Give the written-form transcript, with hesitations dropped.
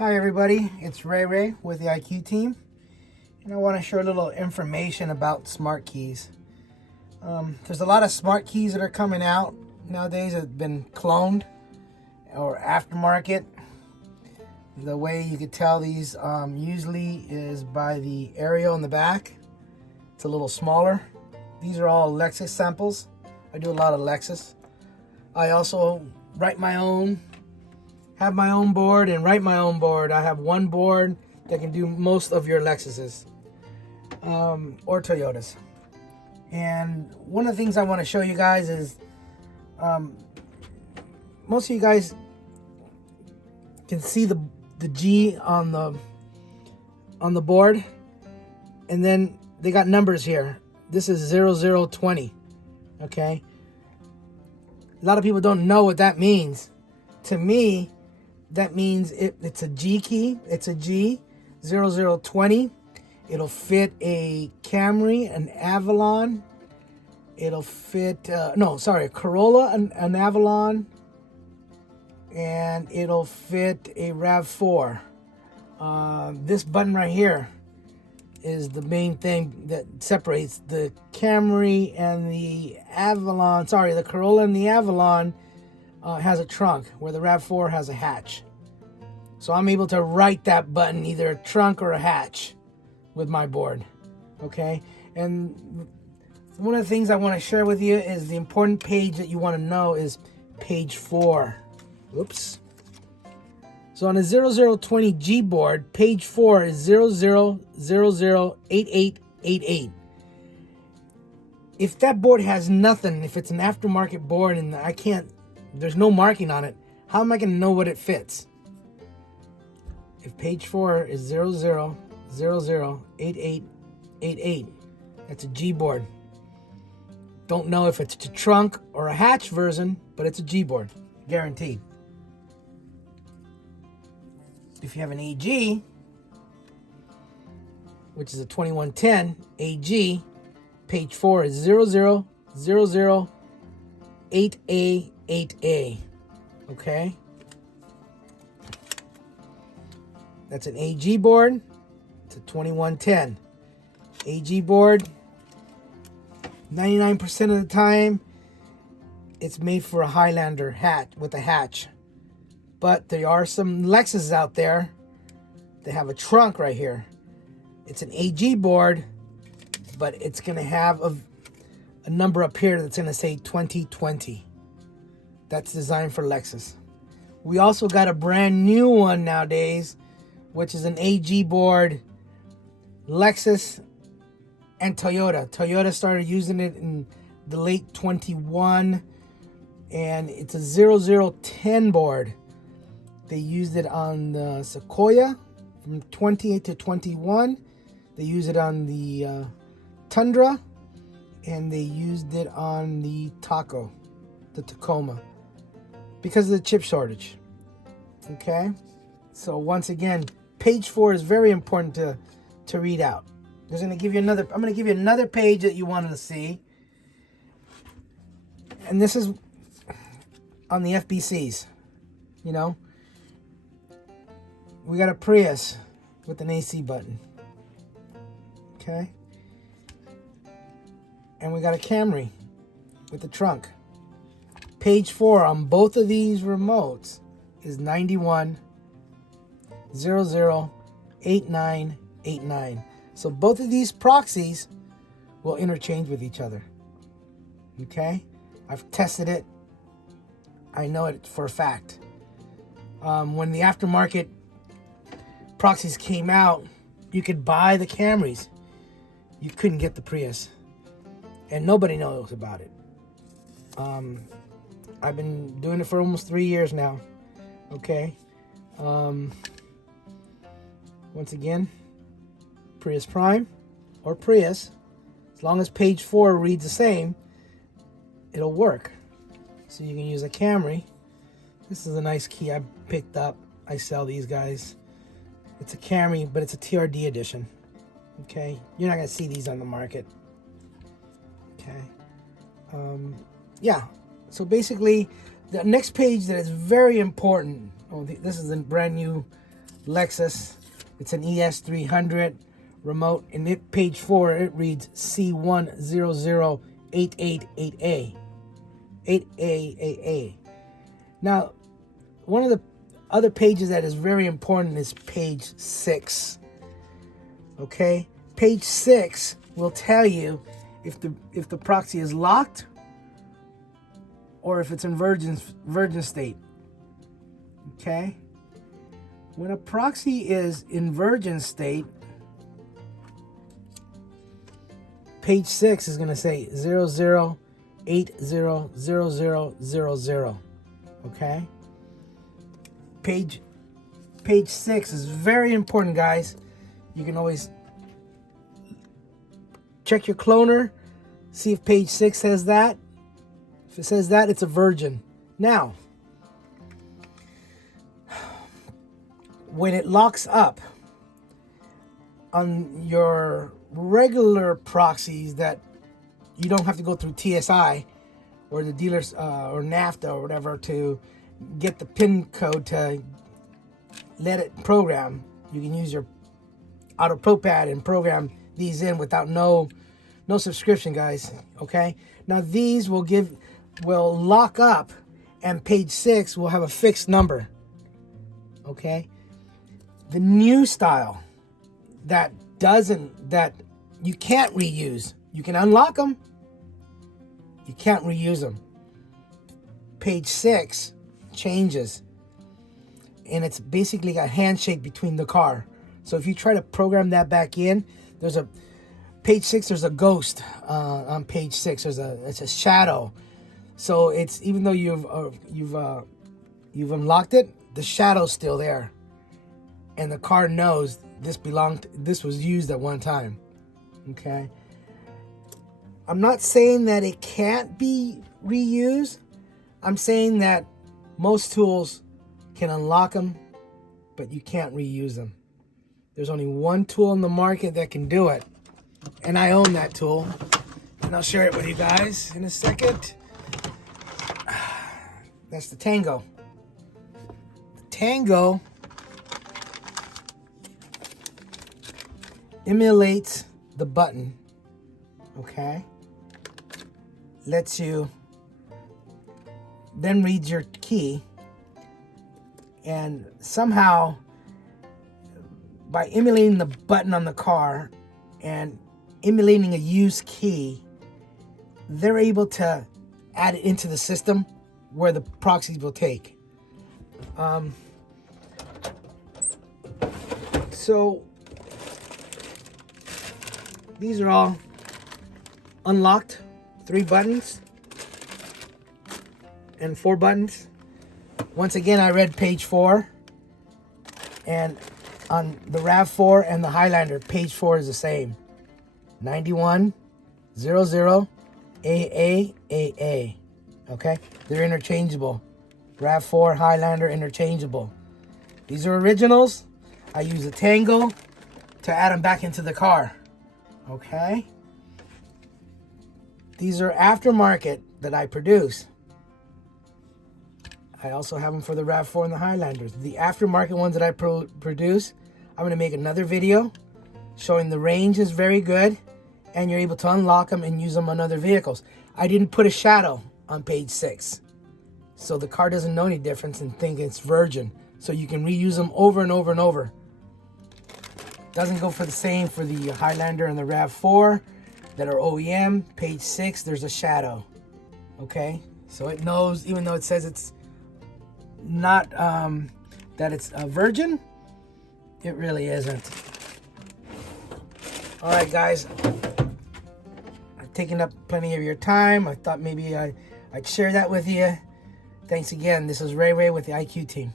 Hi everybody, it's Ray with the IQ team, and I want to share a little information about smart keys. There's a lot of smart keys that are coming out nowadays that have been cloned or aftermarket. The way you could tell these usually is by the aerial in the back. It's a little smaller. These are all Lexus samples. I do a lot of Lexus. I also write my own, have my own board and write my own board. I have one board that can do most of your Lexuses or Toyotas. And one of the things I want to show you guys is most of you guys can see the G on the board, and then they got numbers here. This is 0020. Okay, a lot of people don't know what that means. To me, that means it's a G key. It's a G, 0020. It'll fit a Camry, an Avalon. It'll fit, a Corolla, an Avalon. And it'll fit a RAV4. This button right here is the main thing that separates the Camry and the Avalon. Sorry, the Corolla and the Avalon has a trunk, where the RAV4 has a hatch. So I'm able to write that button, either a trunk or a hatch, with my board. Okay, and one of the things I want to share with you is the important page that you want to know is page 4. Oops. So on the 0020G board, page 4 is 00008888. If that board has nothing, if it's an aftermarket board and there's no marking on it, how am I going to know what it fits? If page 4 is 00008888, that's a G board. Don't know if it's a trunk or a hatch version, but it's a G board, guaranteed. If you have an AG, which is a 2110 AG, page 4 is 000088A. Okay? That's an AG board. It's a 2110. AG board, 99% of the time, it's made for a Highlander hatch with a hatch. But there are some Lexuses out there that have a trunk right here. It's an AG board, but it's going to have a number up here that's going to say 2020. That's designed for Lexus. We also got a brand new one nowadays, which is an AG board, Lexus and Toyota. Toyota started using it in the late 21, and it's a 0010 board. They used it on the Sequoia from 20 to 21. They used it on the Tundra, and they used it on the Tacoma, because of the chip shortage. Okay, so once again, page 4 is very important to read out. I'm going to give you another page that you wanted to see, and this is on the FBCs. You know, we got a Prius with an AC button. Okay, and we got a Camry with the trunk. Page 4 on both of these remotes is 91008989. So both of these proxies will interchange with each other. Okay, I've tested it. I know it for a fact. When the aftermarket proxies came out, you could buy the Camrys. You couldn't get the Prius, and nobody knows about it. I've been doing it for almost 3 years now. Okay. Once again, Prius Prime or Prius, as long as page 4 reads the same, it'll work. So you can use a Camry. This is a nice key I picked up. I sell these guys. It's a Camry, but it's a TRD edition. Okay, you're not gonna see these on the market. Okay. Yeah. So basically, the next page that is very important. Oh, this is a brand new Lexus. It's an ES300 remote, and it page 4 it reads C100888A. 8A. Now, one of the other pages that is very important is page 6. Okay, page 6 will tell you if the proxy is locked or if it's in virgin state. Okay, when a proxy is in virgin state, page 6 is going to say 00800000. Okay, page 6 is very important, guys. You can always check your cloner, see if page 6 says that. If it says that, it's a virgin. Now, when it locks up on your regular proxies that you don't have to go through TSI or the dealers or NAFTA or whatever to get the PIN code to let it program, you can use your Auto Pro Pad and program these in without no subscription, guys. Okay, now these will lock up, and page 6 will have a fixed number. Okay, the new style that you can't reuse, you can unlock them, you can't reuse them. Page 6 changes, and it's basically got a handshake between the car. So if you try to program that back in, there's a page 6. There's a ghost on page 6. It's a shadow. So it's, even though you've unlocked it, the shadow's still there, and the car knows this was used at one time. Okay. I'm not saying that it can't be reused. I'm saying that most tools can unlock them, but you can't reuse them. There's only one tool in the market that can do it, and I own that tool, and I'll share it with you guys in a second. That's the Tango. The Tango emulates the button, okay? Lets you then read your key, and somehow by emulating the button on the car and emulating a used key, they're able to add it into the system where the proxies will take. So these are all unlocked, 3 buttons and 4 buttons. Once again, I read page 4, and on the RAV4 and the Highlander, page 4 is the same. 9100 AAAA. Okay, they're interchangeable. RAV4, Highlander, interchangeable. These are originals. I use a Tango to add them back into the car. Okay, these are aftermarket that I produce. I also have them for the RAV4 and the Highlanders. The aftermarket ones that I produce, I'm going to make another video showing the range is very good, and you're able to unlock them and use them on other vehicles. I didn't put a shadow on page 6, so the car doesn't know any difference and think it's virgin. So you can reuse them over and over and over. Doesn't go for the same for the Highlander and the RAV4 that are OEM. Page 6, there's a shadow. Okay, so it knows, even though it says it's not that it's a virgin, it really isn't. All right, guys, I've taken up plenty of your time. I thought maybe I'd share that with you. Thanks again. This is Ray with the IQ team.